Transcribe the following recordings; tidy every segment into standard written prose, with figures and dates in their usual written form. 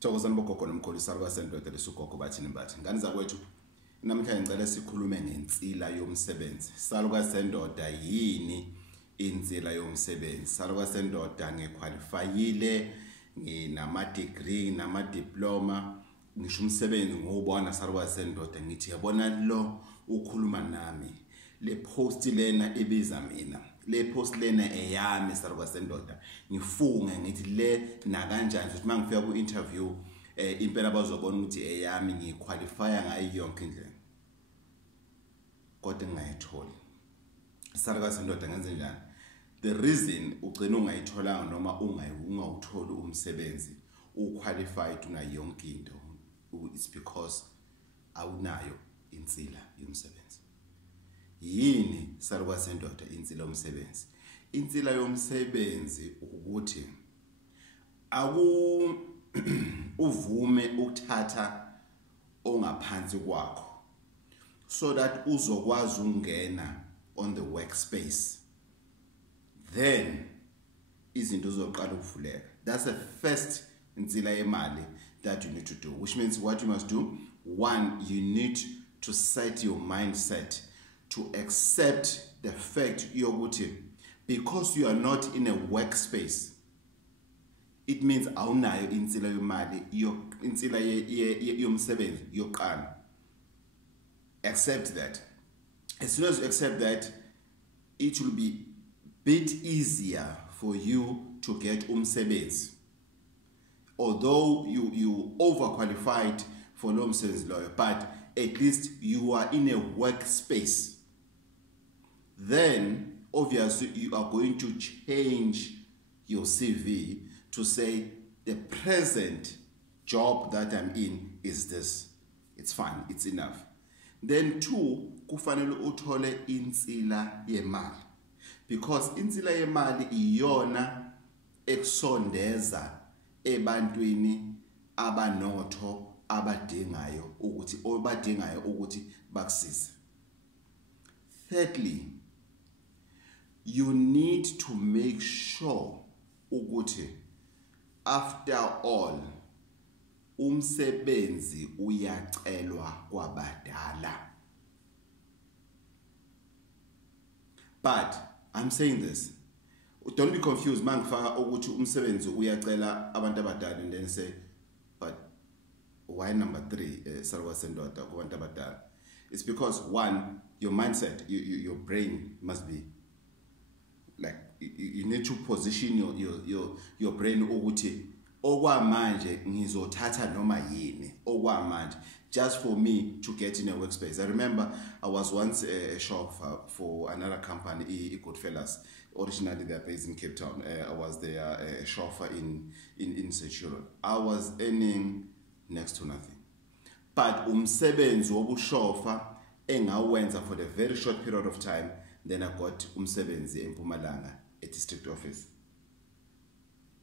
Thokozani bogogo nomkhulu saluka sendoda lesugogo bathini bathi ngani zakwethu namhlanje ngicela sikhulume ngensila yomsebenzi. Saluka sendoda yini insila yomsebenzi? Saluka sendoda ngequalifyile nginama degree nama diploma ngisho umsebenzi ngobona. Saluka sendoda ngithi yabona lo ukhuluma nami le post lena ibiza mina, le post lena eyami. Saluka sendoda ngifunge ngithi le na kanjani ukuthi mangifika ku interview impela bazobona ukuthi eyami ngiqualifya ngayo yonke indlela, kodwa ngayitholi. Saluka sendoda ngenze njani? The reason ugcina ungayitholanga noma ungawutholi umsebenzi uqualified unayo yonke into, it's because awunayo insila yomsebenzi. Yini saluka sendoda insila yomsebenzi? Insila yomsebenzi ukuthi uvume ukuthatha ongaphansi kwakho so that uzokwazi ungena on the workspace, then izinto zoqala ukuvuleka. That's the first insila yemali that you need to do, which means what you must do, one, you need to set your mindset to accept the fact yokuthi because you are not in a workspace, it means awunayo insila yemali, insila yomsebenzi yoqala. Accept that. As soon as you accept that, it will be bit easier for you to get umsebenzi. Although you overqualified for lo msebenzi loyo, but at least you are in a workspace. Then obviously you are going to change your CV to say the present job that I'm in is this. It's fine, it's enough. Then two, kufanele uthole insila yemali, because insila yemali iyona ekusondeza ebantwini abanotho abadingayo ukuthi bakusize. Thirdly, you need to make sure ukuthi after all umsebenzi uyacelwa kwabadala. But I'm saying this, don't be confused mangifaka ukuthi umsebenzi uyacela abantu abadala and then say, but why number 3 saluka sendoda kubantu abadala? It's because one, your mindset, your brain must be like, you need to position your brain ukuthi okwamanje ngizothatha noma yini okwamanje just for me to get in a workspace. I remember I was once a chauffeur for another company, Goodfellas. Originally they are based in Cape Town. I was there a chauffeur in Secure. I was earning next to nothing. But umsebenzi wobuchauffeur engawenza for the very short period of time, then I got umsebenzi eMpumalanga at district office.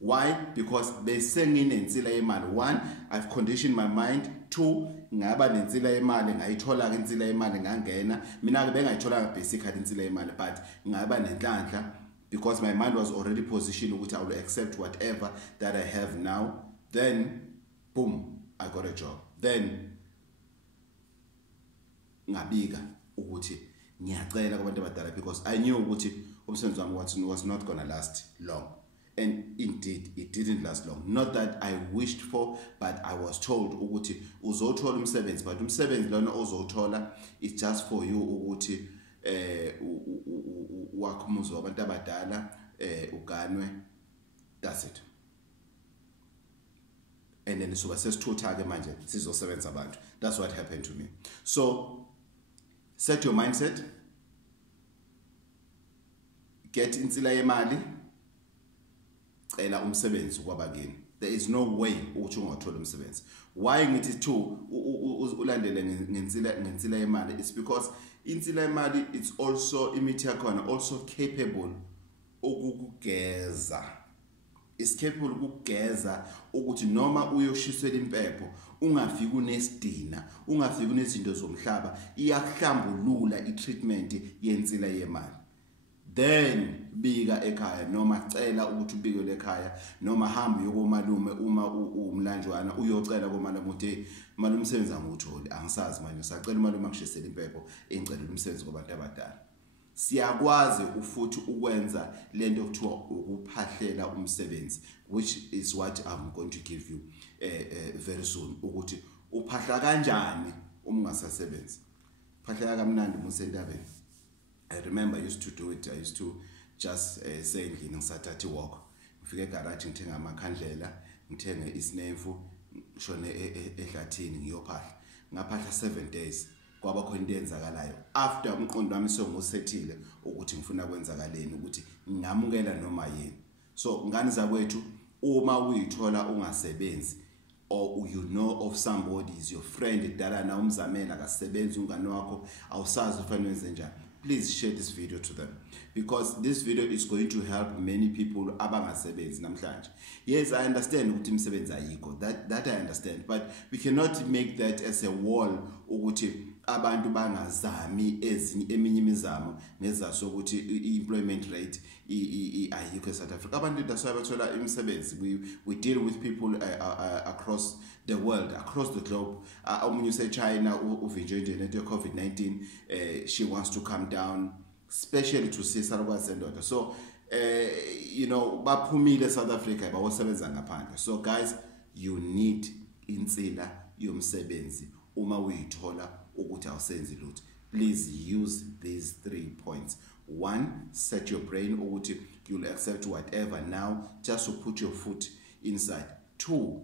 Why? Because besengine insila yemali. One, I've conditioned my mind. Two, ngaba nensila yemali ngayithola insila yemali ngangena. Mina ke bengayithola basically insila yemali, but ngaba nenhlanhla because my mind was already positioned ukuthi I will accept whatever that I have now. Then boom, I got a job. Then ngabika ukuthi ngiyacela kubantu abadala because I knew ukuthi umsebenzi wami was not going to last long. And indeed, it didn't last long. Not that I wished for, but I was told ukuthi uzothola umsebenzi, but umsebenzi lona ozothola it's just for you ukuthi wakhumuzo wabantu abadala uganwe. That's it. And then soba sesithutha ke manje sizosebenza abantu. That's what happened to me. So set your mindset, get insila yemali, cela umsebenzi kwabakini. There is no way ukuthi ungathola umsebenzi. Why ngithi two ulandele ngensila yemali? It's because insila yemali it's also imithi yakhona also capable ukugeza. Is capable ukugeza ukuthi noma uyoshisela impepho ungafiki unesidina, ungafiki unezinto zomhlaba, iyakuhlambulula itreatment yensila yemali. then bika ekhaya noma cela ukuthi ubike ekhaya noma hamba yokomalume uma umlanjwana uyocela komalume uthi malume umsebenzi anguthola angisazi manje sacela umalume angishisele impepho engicela umsebenzi kubantu abadala. Siyakwazi ufuthi ukwenza lento okuthiwa ukuphahlela umsebenzi, which is what I'm going to give you very soon, ukuthi uphahla kanjani ungasasebenzi. Phahlela kamnandi musendabeni. I remember I used to do it. I used to just say ngini ngisathatha iwalk ngifike egarage ngithenga amakhandlela ngithenge isinefu shone ehlathini ngiyophahla ngaphahla 7 days. Kwaba khona into eyenzakalayo after umqondo wami sengusethile ukuthi ngifuna kwenzakaleni ukuthi ngamukela noma yini. So ngani zakwethu uma uyithola ungasebenzi or you know of somebody is your friend dala na umzamela akasebenzi ungane wakho awusazi ufanele wenze njani, please share this video to them because this video is going to help many people abangasebenzi namhlanje. Yes, I understand ukuthi imisebenzi ayikho, that I understand, but we cannot make that as a wall ukuthi abantu bangazami eminye imizamo ngezaso ukuthi i-employment rate ayikho eSouth Africa. Abantu that's why bathola imisebenzi. We deal with people across the world, across the globe. Omunye useChina uvinjwe nje nento COVID-19, she wants to come down especially to see salukwazi sendoda. So you know baphumile South Africa bawosebenza ngaphandle. So guys, you need insila yomsebenzi uma uyithola ukuthi awusenzi lutho. Please use these 3 points. 1, set your brain ukuthi you'll accept whatever now just to put your foot inside. 2,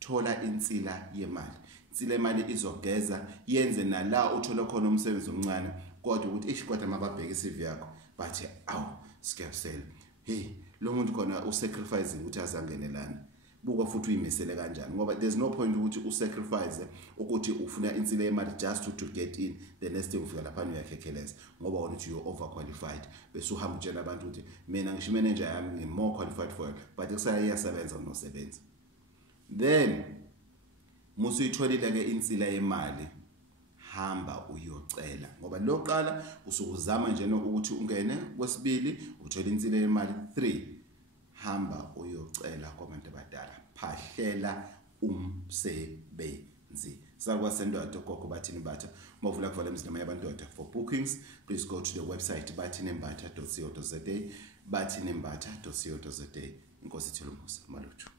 thola insila yemali. Insila yemali izogeza yenze nala uthola khona umsebenzi omncane kodwa ukuthi kodwa mababheke CV yakho bathi awu skepsel, hey lo muntu khona usacrificing ukuthi azangenelana. Buka futhi uyimisele kanjani ngoba there's no point ukuthi usacrifice ukuthi ufuna insila yemali just to get in, the next thing ufika lapha uyakhekheleza ngoba wona uthi you're overqualified bese uhamba utshela abantu ukuthi mina ngisho manager yami more qualified for it, but kusaya iyasebenza unosebenza. Then musu uyitholile ke insila yemali, hamba uyocela ngoba loqala usukuzama nje ukuthi ungene, kwesibili uthola insila yemali, 3 hamba uyocela kwabantu abadala, phahlela umsebenzi. Sakwasendoda gogo bathini batha mawuvula kuvala emzini yabandoda. For bookings please go to the website bathinembatha.co.za, bathinembatha.co.za. Inkosi ithule umusa malutho.